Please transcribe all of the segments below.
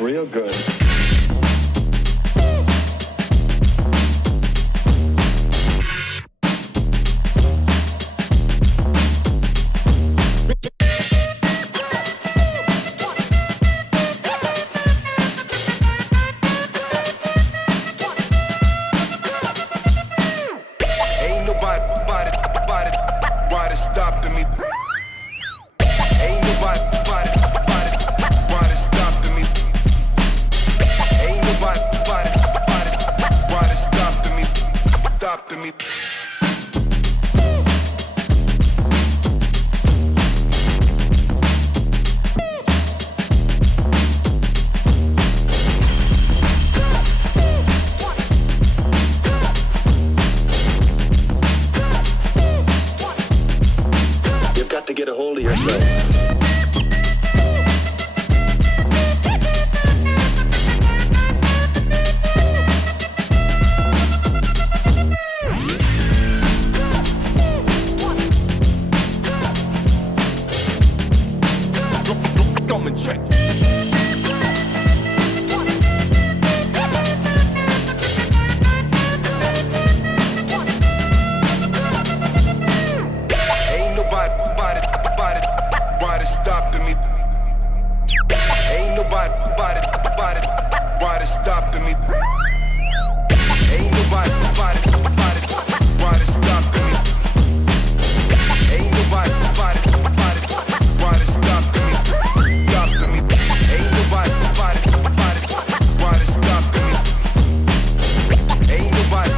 real good. To get a hold of yourself. Come and check. Stopping me. Ain't nobody stopping me. Ain't nobody stopping me. Ain't nobody stopping me. Stopping me. Ain't nobody stopping me. Ain't nobody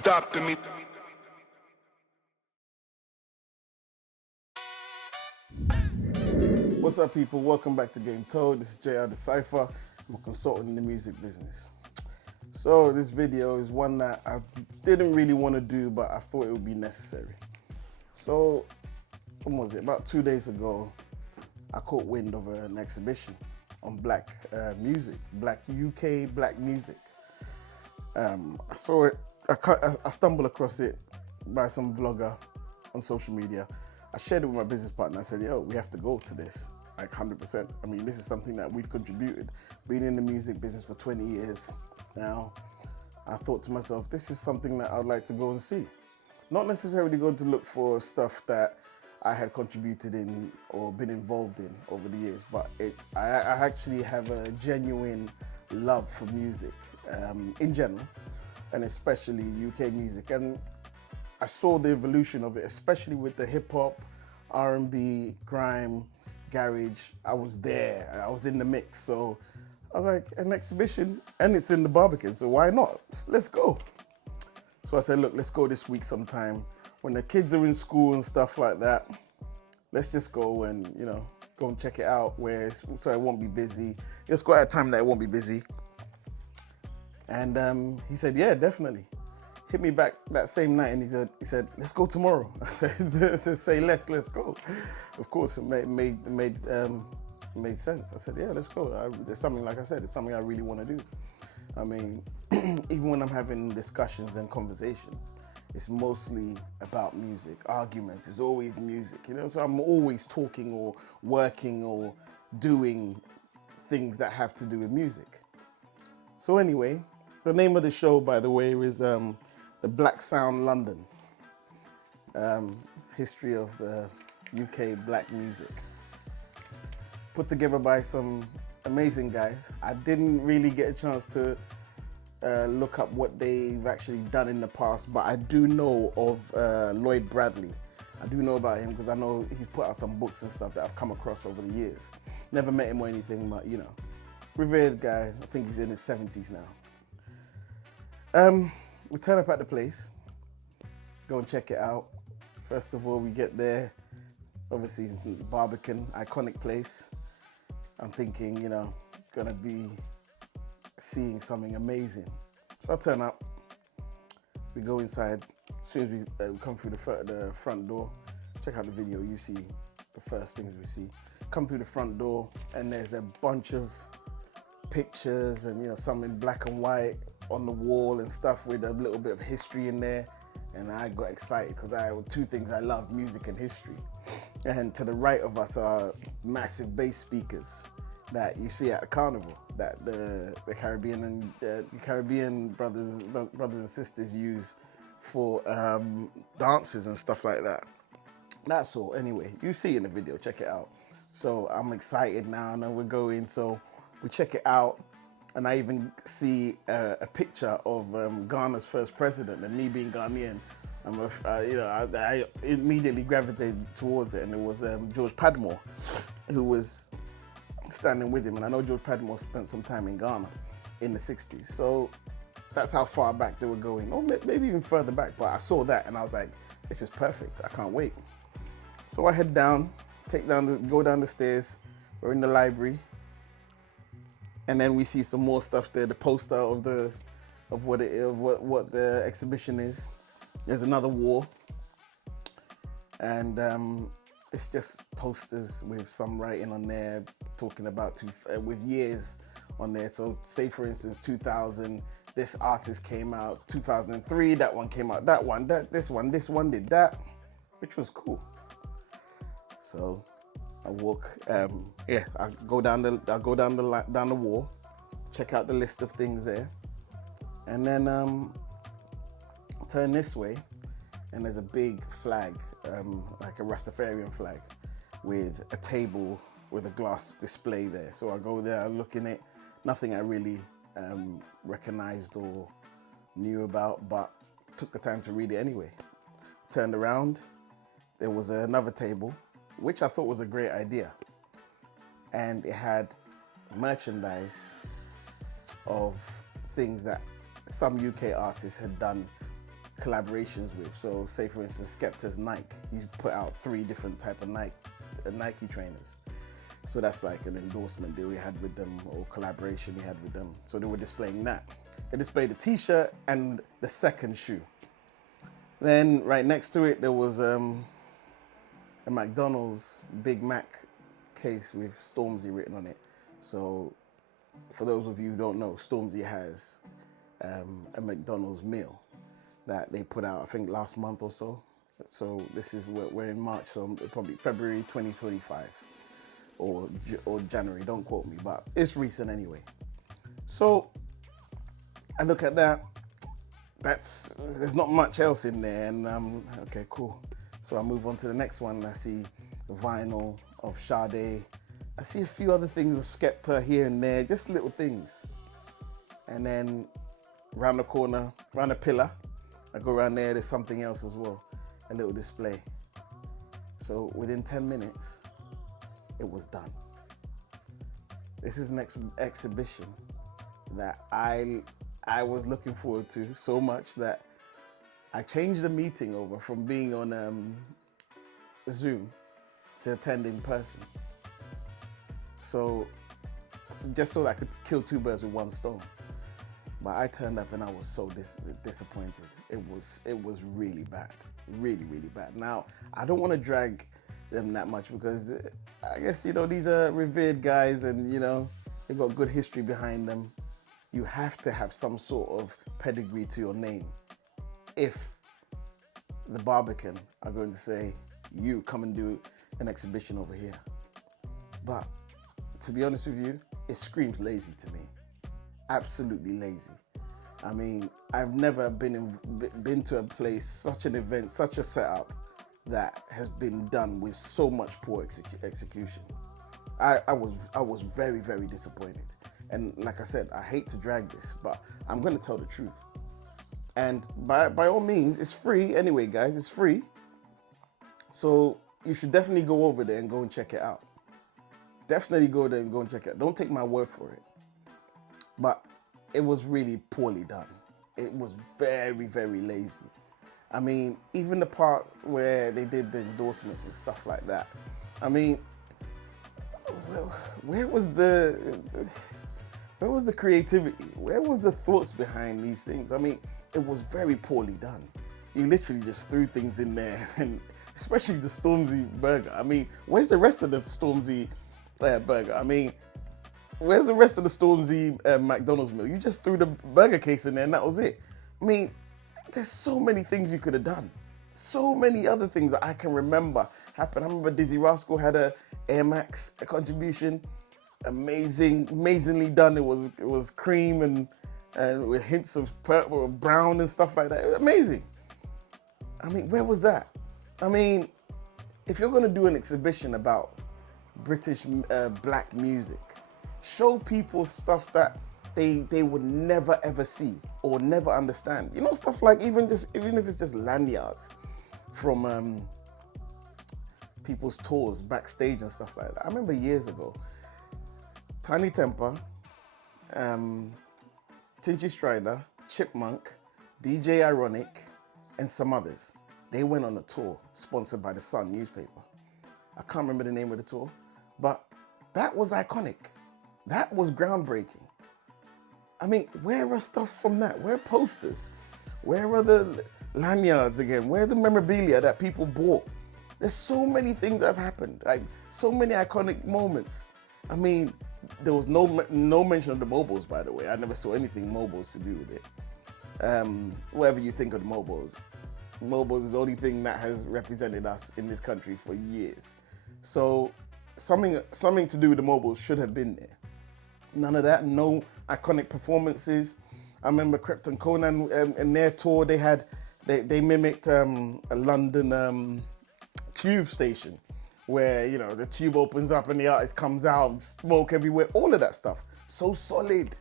stopping me. What's up, people? Welcome back to Game Told. This is JR the Cypher. I'm a consultant in the music business. So this video is one that I didn't really want to do, but I thought it would be necessary. So, when was it? About 2 days ago, I caught wind of an exhibition on black music, UK black music. I saw it, I stumbled across it by some vlogger on social media. I shared it with my business partner. I said, yo, we have to go to this, like 100%. I mean, this is something that we've contributed. Been in the music business for 20 years now. I thought to myself, this is something that I'd like to go and see. Not necessarily going to look for stuff that I had contributed in or been involved in over the years, but I actually have a genuine love for music in general, and especially UK music. And I saw the evolution of it, especially with the hip hop, R&B, grime, garage. I was there, I was in the mix. So I was like, an exhibition, and it's in the Barbican, so why not? Let's go. So I said, look, let's go this week sometime. When the kids are in school and stuff like that, let's just go and, go and check it out so it won't be busy. Let's go at a time that it won't be busy. And he said, yeah, definitely. Hit me back that same night, and he said, let's go tomorrow. I said, say less, let's go. Of course, it made sense. I said, yeah, let's go. There's something, like I said, it's something I really want to do. I mean, even when I'm having discussions and conversations, it's mostly about music. Arguments is always music, So I'm always talking or working or doing things that have to do with music. So anyway, the name of the show, by the way, is the Black Sound London, history of UK black music, put together by some amazing guys. I didn't really get a chance to look up what they've actually done in the past, but I do know of Lloyd Bradley. I do know about him because I know he's put out some books and stuff that I've come across over the years. Never met him or anything, but revered guy. I think he's in his 70s now. We turn up at the place, go and check it out. First of all, we get there. Obviously, it's the Barbican, iconic place. I'm thinking, gonna be seeing something amazing. So I turn up, we go inside. As soon as we come through the front door, check out the video, you see the first things we see. Come through the front door, and there's a bunch of pictures and some in black and white on the wall and stuff with a little bit of history in there. And I got excited because I have two things I love: music and history. And to the right of us are massive bass speakers that you see at a carnival that the Caribbean and Caribbean brothers and sisters use for dances and stuff like that. That's all. Anyway, you see in the video, check it out. So I'm excited now, and then we're going. So we check it out, and I even see a picture of Ghana's first president, and me being Ghanaian, I immediately gravitated towards it, and it was George Padmore, who was standing with him. And I know George Padmore spent some time in Ghana in the 60s. So that's how far back they were going, or maybe even further back. But I saw that, and I was like, this is perfect. I can't wait. So I head down, go down the stairs. We're in the library, and then we see some more stuff there. The poster of what the exhibition is. There's another wall, and it's just posters with some writing on there talking about with years on there. So say for instance 2000, this artist came out. 2003, that one came out. That one, this one did that, which was cool. So I walk, I go down the wall, check out the list of things there, and then turn this way, and there's a big flag, like a Rastafarian flag, with a table with a glass display there. So I go there, I look in it, nothing I really recognized or knew about, but took the time to read it anyway. Turned around, there was another table, which I thought was a great idea. And it had merchandise of things that some UK artists had done collaborations with. So say for instance, Skepta's Nike, he's put out 3 different type of Nike trainers. So that's like an endorsement deal he had with them, or collaboration he had with them. So they were displaying that. They displayed the t-shirt and the second shoe. Then right next to it, there was a McDonald's Big Mac case with Stormzy written on it. So for those of you who don't know, Stormzy has a McDonald's meal that they put out, I think last month or so. So this is, we're in March, so probably February 2025 or January, don't quote me, but it's recent anyway. So I look at that, there's not much else in there, and okay, cool. So I move on to the next one, and I see the vinyl of Sade. I see a few other things of Skepta here and there, just little things. And then round the corner, round the pillar, I go around there's something else as well, a little display. So within 10 minutes, it was done. This is an exhibition that I was looking forward to so much that I changed the meeting over from being on Zoom to attend in person. So just so I could kill 2 birds with 1 stone. But I turned up and I was so disappointed. It was really bad, really, really bad. Now, I don't want to drag them that much because I guess, these are revered guys, and, they've got good history behind them. You have to have some sort of pedigree to your name. If the Barbican are going to say, you come and do an exhibition over here. But to be honest with you, it screams lazy to me. Absolutely lazy. I mean, I've never been to a place, such an event, such a setup that has been done with so much poor execution. I was very, very disappointed. And like I said, I hate to drag this, but I'm going to tell the truth. And by all means, it's free anyway, guys. It's free. So you should definitely go over there and go and check it out. Definitely go there and go and check it out. Don't take my word for it. But it was really poorly done. It was very, very lazy. I mean, even the part where they did the endorsements and stuff like that. I mean, where was the creativity? Where was the thoughts behind these things? I mean, it was very poorly done. You literally just threw things in there, and especially the Stormzy burger. I mean, where's the rest of the Stormzy burger? I mean, where's the rest of the Stormzy McDonald's meal? You just threw the burger case in there and that was it. I mean, there's so many things you could have done. So many other things that I can remember happened. I remember Dizzy Rascal had a Air Max contribution. Amazingly done. It was cream and with hints of purple or brown and stuff like that. Amazing. I mean, where was that? I mean, if you're going to do an exhibition about British black music, show people stuff that they would never ever see or never understand. You know, stuff like even if it's just lanyards from people's tours backstage and stuff like that. I remember years ago, Tiny Temper, Tinchy Strider, Chipmunk, DJ Ironic, and some others. They went on a tour sponsored by the Sun newspaper. I can't remember the name of the tour, but that was iconic. That was groundbreaking. I mean, where are stuff from that? Where are posters? Where are the lanyards again? Where are the memorabilia that people bought? There's so many things that have happened, like so many iconic moments. I mean, there was no mention of the mobiles, by the way. I never saw anything mobiles to do with it. Whatever you think of the mobiles is the only thing that has represented us in this country for years. So something to do with the mobiles should have been there. None of that. No iconic performances. I remember Krypton Conan in their tour. They mimicked a London tube station, where the tube opens up and the artist comes out, smoke everywhere. All of that stuff. So solid.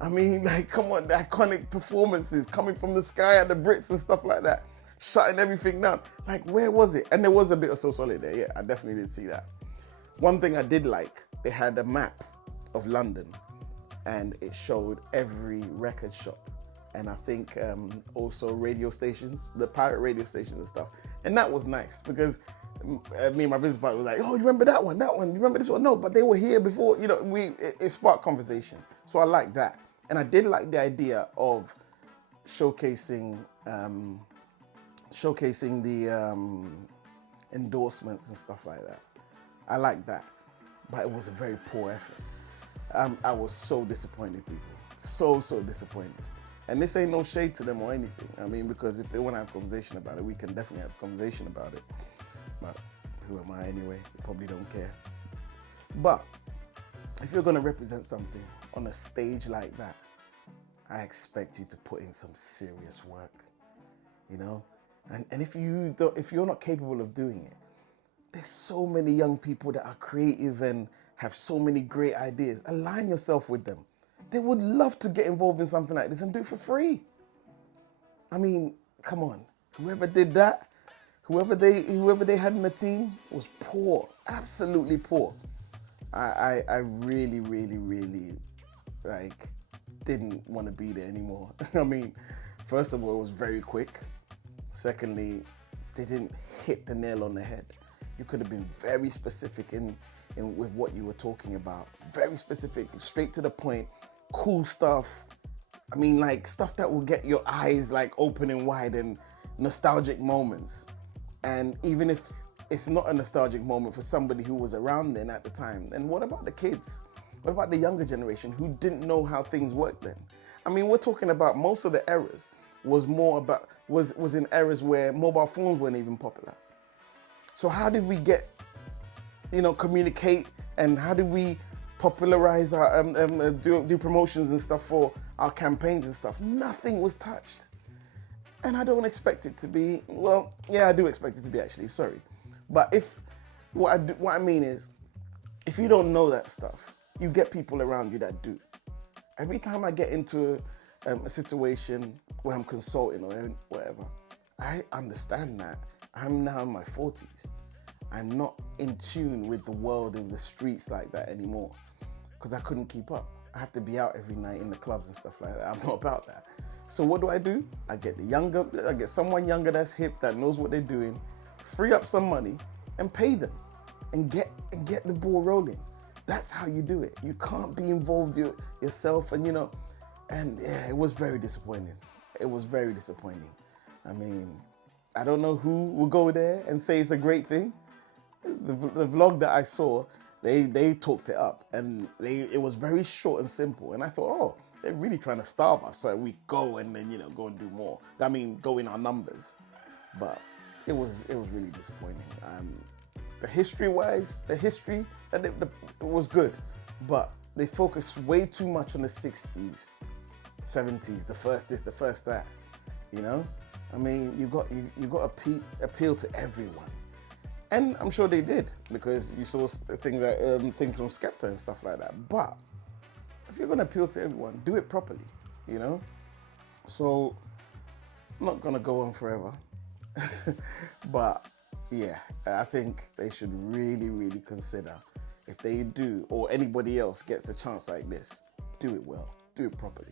I mean, like, come on, the iconic performances coming from the sky at the Brits and stuff like that, shutting everything down. Like, where was it? And there was a bit of So Solid there. Yeah, I definitely did see that. One thing I did like, they had a map of London and it showed every record shop and I think also radio stations, the pirate radio stations and stuff. And that was nice because me and my business partner were like, oh, you remember that one? You remember this one? No, but they were here before. It sparked conversation. So I like that. And I did like the idea of showcasing the endorsements and stuff like that. I like that. But it was a very poor effort. I was so disappointed, people. So disappointed. And this ain't no shade to them or anything. I mean, because if they want to have a conversation about it, we can definitely have a conversation about it. But who am I anyway? You probably don't care. But if you're going to represent something on a stage like that, I expect you to put in some serious work, And if you're not capable of doing it, there's so many young people that are creative and have so many great ideas. Align yourself with them. They would love to get involved in something like this and do it for free. I mean, come on. Whoever did that, whoever they had in the team was poor, absolutely poor. I really didn't want to be there anymore. I mean, first of all, it was very quick. Secondly, they didn't hit the nail on the head. You could have been very specific in with what you were talking about. Very specific, straight to the point, cool stuff. I mean, like stuff that will get your eyes like opening wide and nostalgic moments. And even if it's not a nostalgic moment for somebody who was around then at the time, then what about the kids? What about the younger generation who didn't know how things worked then? I mean, we're talking about most of the errors was in eras where mobile phones weren't even popular. So how did we get, communicate, and how did we popularize our do promotions and stuff for our campaigns and stuff? Nothing was touched. And I don't expect it to be, well, yeah, I do expect it to be actually, sorry. But what I mean is, if you don't know that stuff, you get people around you that do. Every time I get into a situation where I'm consulting or whatever, I understand that I'm now in my 40s. I'm not in tune with the world and the streets like that anymore because I couldn't keep up. I have to be out every night in the clubs and stuff like that. I'm not about that. So what do? I get someone younger that's hip, that knows what they're doing, free up some money and pay them and get the ball rolling. That's how you do it. You can't be involved yourself and yeah, it was very disappointing. It was very disappointing. I mean, I don't know who will go there and say it's a great thing. The vlog that I saw, they talked it up and it was very short and simple. And I thought, oh, they're really trying to starve us so we go and then, go and do more. I mean, go in our numbers. But it was really disappointing. The history it was good, but they focused way too much on the 60s, 70s, the first this, the first that. You know, I mean, you got to appeal to everyone, and I'm sure they did, because you saw things like things from Skepta and stuff like that. But if you're gonna appeal to everyone, do it properly. You know, so I'm not gonna go on forever, but yeah, I think they should really consider, if they do, or anybody else gets a chance like this, do it well, do it properly,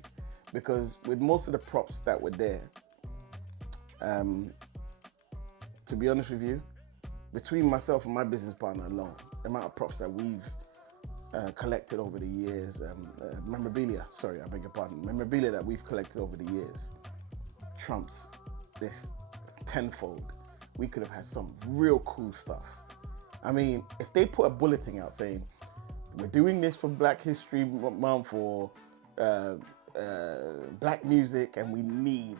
because with most of the props that were there, to be honest with you, between myself and my business partner alone, the amount of props that we've collected over the years, memorabilia that we've collected over the years, trumps this tenfold. We could have had some real cool stuff. I mean, if they put a bulletin out saying, we're doing this for Black History Month or Black music, and we need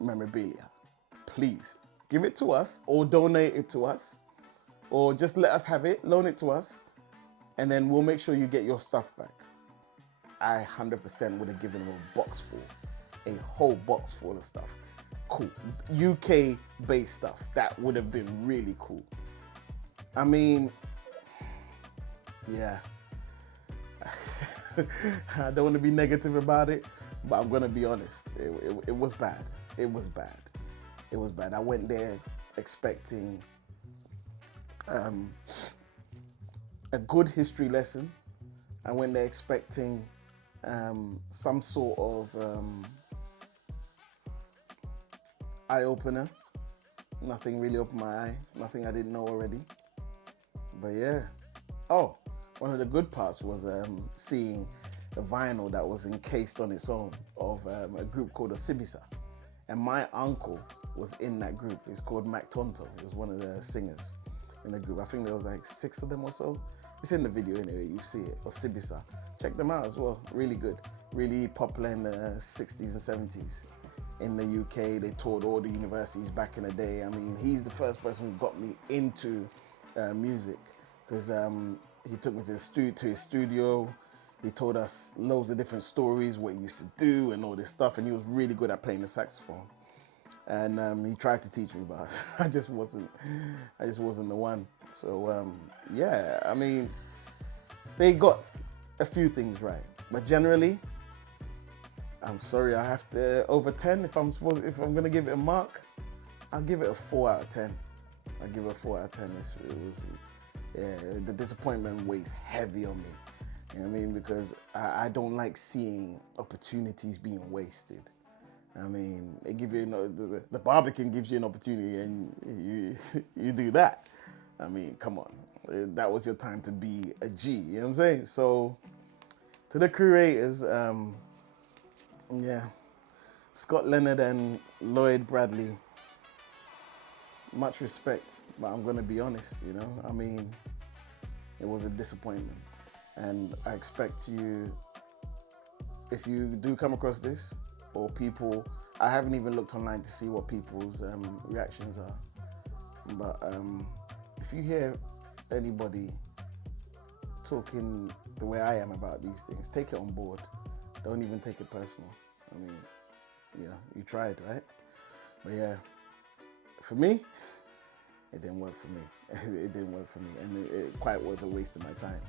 memorabilia, please give it to us, or donate it to us, or just let us have it, loan it to us, and then we'll make sure you get your stuff back. I 100% would have given them a whole box full of stuff. Cool. UK based stuff. That would have been really cool. I mean, yeah. I don't want to be negative about it, but I'm going to be honest. It was bad. It was bad. It was bad. I went there expecting a good history lesson. I went there expecting some sort of eye-opener. Nothing really opened my eye. Nothing I didn't know already. But yeah. Oh, one of the good parts was seeing the vinyl that was encased on its own of a group called Osibisa. And my uncle was in that group. It's called Mac Tonto. He was one of the singers in the group. I think there was like 6 of them or so. It's in the video anyway, you see it, Osibisa. Check them out as well, really good. Really popular in the 60s and 70s. In the UK, they toured all the universities back in the day. I mean, he's the first person who got me into music, because he took me to his studio. He told us loads of different stories, what he used to do and all this stuff, and he was really good at playing the saxophone. And he tried to teach me, but I just wasn't the one. So yeah, I mean, they got a few things right, but generally, I'm sorry, I have to over 10. If I'm gonna give it a mark, I'll give it a 4 out of 10. I'll give it a 4 out of 10. The disappointment weighs heavy on me. You know what I mean? Because I don't like seeing opportunities being wasted. I mean, they give you, the Barbican gives you an opportunity and you do that. I mean, come on. That was your time to be a G, you know what I'm saying? So, to the curators, yeah, Scott Leonard and Lloyd Bradley, much respect, but I'm gonna be honest, you know? I mean, it was a disappointment. And I expect you, if you do come across this, or people, I haven't even looked online to see what people's reactions are, but if you hear anybody talking the way I am about these things, take it on board. Don't even take it personal. I mean, you know, you tried, right? But yeah, for me, it didn't work for me. It didn't work for me, and it quite was a waste of my time.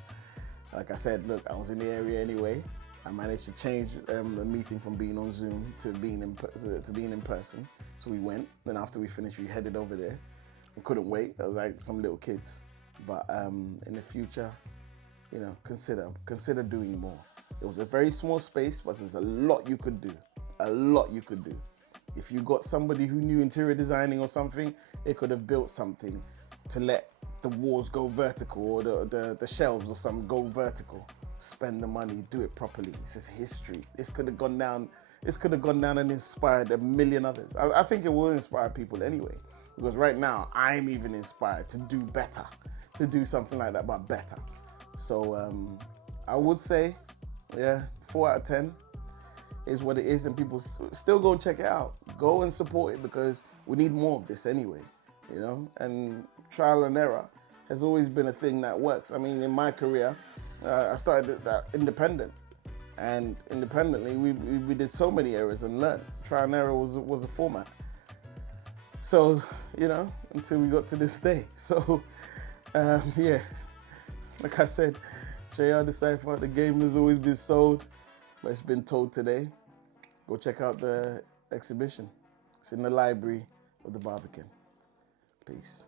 Like I said, look, I was in the area anyway. I managed to change the meeting from being on Zoom to being in person. So we went. Then after we finished, we headed over there. We couldn't wait, like some little kids. But in the future, you know, consider doing more. It was a very small space, but there's a lot you could do. A lot you could do. If you got somebody who knew interior designing or something, it could have built something to let the walls go vertical, or the shelves or something go vertical. Spend the money, do it properly. This is history. This could have gone down. This could have gone down and inspired a million others. I think it will inspire people anyway, because right now I'm even inspired to do better, to do something like that, but better. So I would say, yeah, 4 out of 10 is what it is, and people still go and check it out. Go and support it, because we need more of this anyway. you know, and trial and error has always been a thing that works. I mean, in my career, I started independent, and independently we did so many errors and learned. Trial and error was a format. So, you know, until we got to this day. So, yeah, like I said, JR the Cypher, the game has always been sold, but it's been told today. Go check out the exhibition. It's in the library of the Barbican. Peace.